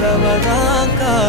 ラバなんか